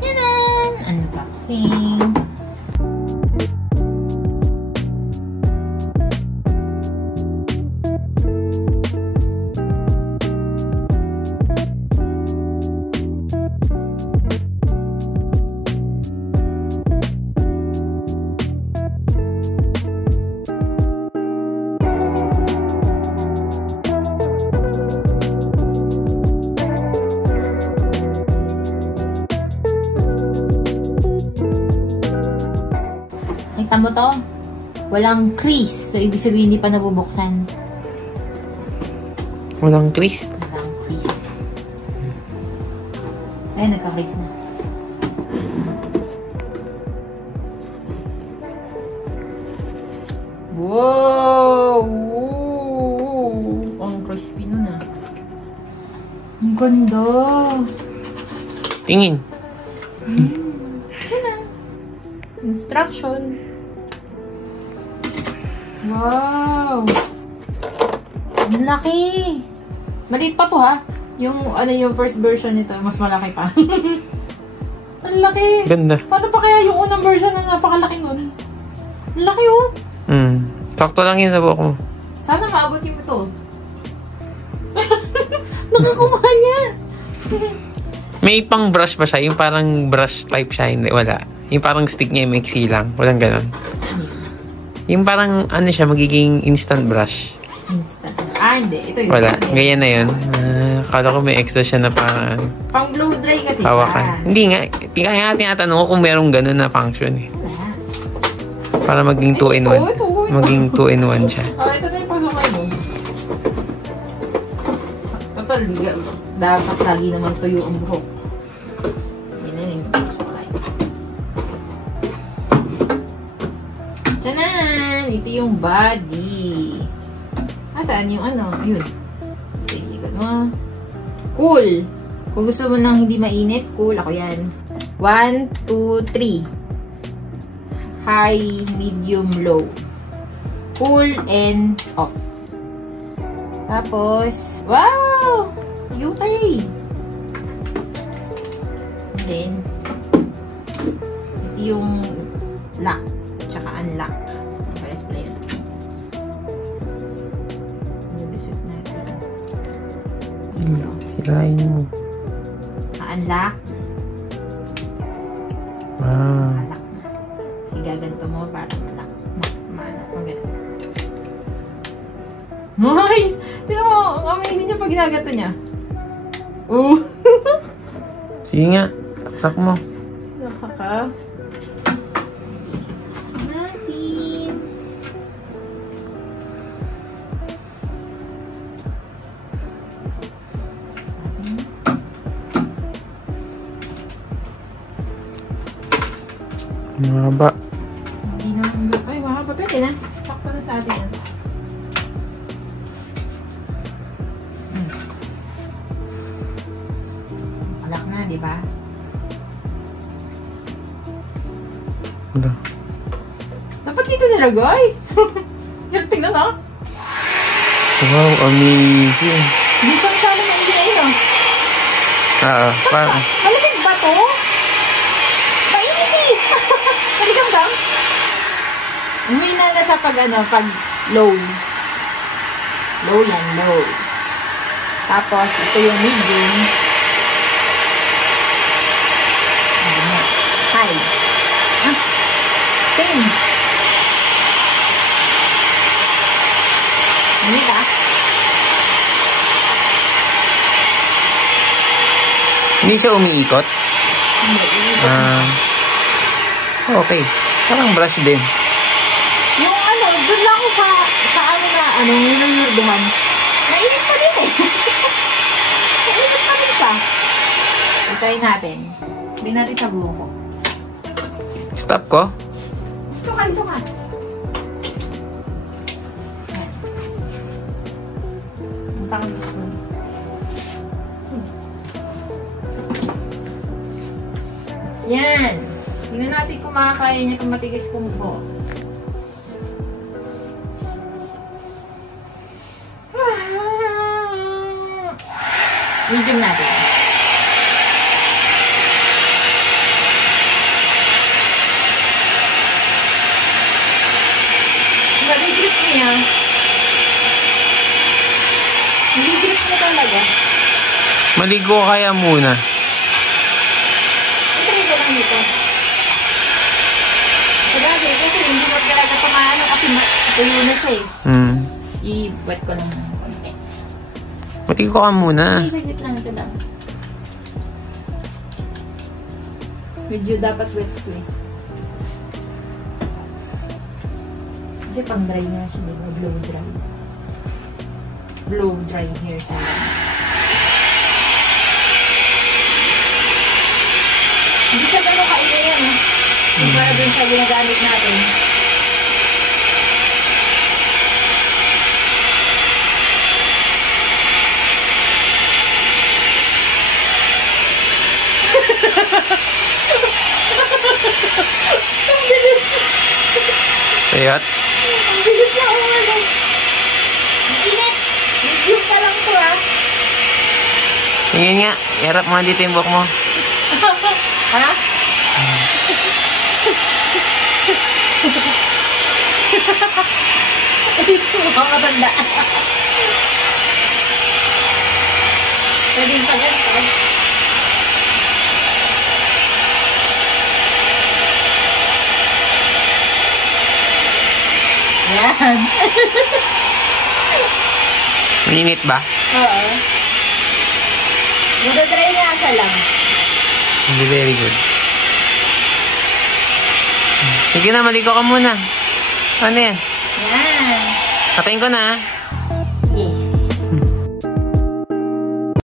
Tadaan! Unboxing. Nakita mo to? Walang crease. So, ibig sabihin hindi pa nabubuksan. Walang crease? Walang crease. Ay, nagka-crease na. Wow! Ang crispy nun ah. Ang ganda. Tingin. Instruction. Wow! Ang laki! Maliit pa to ha? Yung first version nito, mas malaki pa. Ang laki! Ganda. Paano pa kaya yung unang version na napakalaki nun? Ang laki oh! Sakto lang yun sa buhok mo. Sana maabot yung ito. Nakakuha niya! May pang brush ba siya? Yung parang brush type siya? Hindi, wala. Yung parang stick niya, mixi lang. Walang ganon. Yung parang, ano siya, magiging instant brush. Instant. Ah, hindi. Ito yun. Wala. Ganyan na yun. Akala ko may extra siya na parang... Pang blow dry kasi hawakan. siya. Hindi nga. Kaya nga tinatanong ko kung merong ganon na function eh. Wala. Para maging 2-in-1. Maging 2-in-1 siya. Oh, ito na yung paglakay mo. Total, dapat lagi naman tuyo ang buhok. Yan na yung paglakay. Tiyanan! Ito yung body. Saan yung ano? Ayun. Ikot mo. Cool! Kung gusto mo nang hindi mainit, cool. Ako yan. 1, 2, 3. High, medium, low. Cool and off. Tapos, wow! UK! And then, ito yung lock. Tsaka unlock. Press play. Nabisot natin. Ito. Sirain mo. Unlock. Ah. Unlock na. Kasi gaganto mo para malak. Maano. Magaling. Nice! Tignan mo, ang amazing yung pag ginaganto niya. Ooh! Sige nga. Taktak mo. Nasa ka. Saksak natin. Mahaba. Hindi naman. Ay, mahaba. Pwede na. Sakto na sa atin yan. Alak na, di ba? Wala. Dapat dito nilagay. Hirap tingnan ha. Wow, amazing. Hindi ko masyado mainit eh. Parang. Malamig ba to? Mainit eh. Naligam-gam. Umina na siya pag pag low. Low yan, low. Tapos, ito yung medium. High. Same. Hindi ba? Hindi siya umiikot? Hindi. Okay. Parang brush din. Yung dun lang sa nilulurduhan. Mainit pa din eh. Mainit pa din siya. Itayin natin. Hindi natin sa buko. Stop ko? Ito ka. Ayan. Punta ka gusto. Yan. Tingnan natin kung makakaya niya kung matigas kumuko. Medium natin. talaga. Maligo kaya muna. Try ko lang dito. Kasi hindi mo talaga tumaano kasi tuyo na siya eh. I-wet ko lang ng konti. Maligo ka muna. Ay, saglit lang ito lang. Medyo dapat wet ko eh. Kasi pang dry na siya, diba? Blow dry. Blow dry hair salon. Hindi siya gano'ng kaingay yan, eh. Para dun sa ginagamit natin. Ang bilis! Sayot? Ang bilis na ako ano. Init! Review ka lang to ha. Tingin nga. Iharap mo dito yung buhok mo. Ha? Ito mga matanda. Pwedeng pagantay. Yan. Minit ba? Oo. Magdadry nga siya lang. Very good. Sige na, maligo ka muna. Ano yan? Yan. Patayin ko na.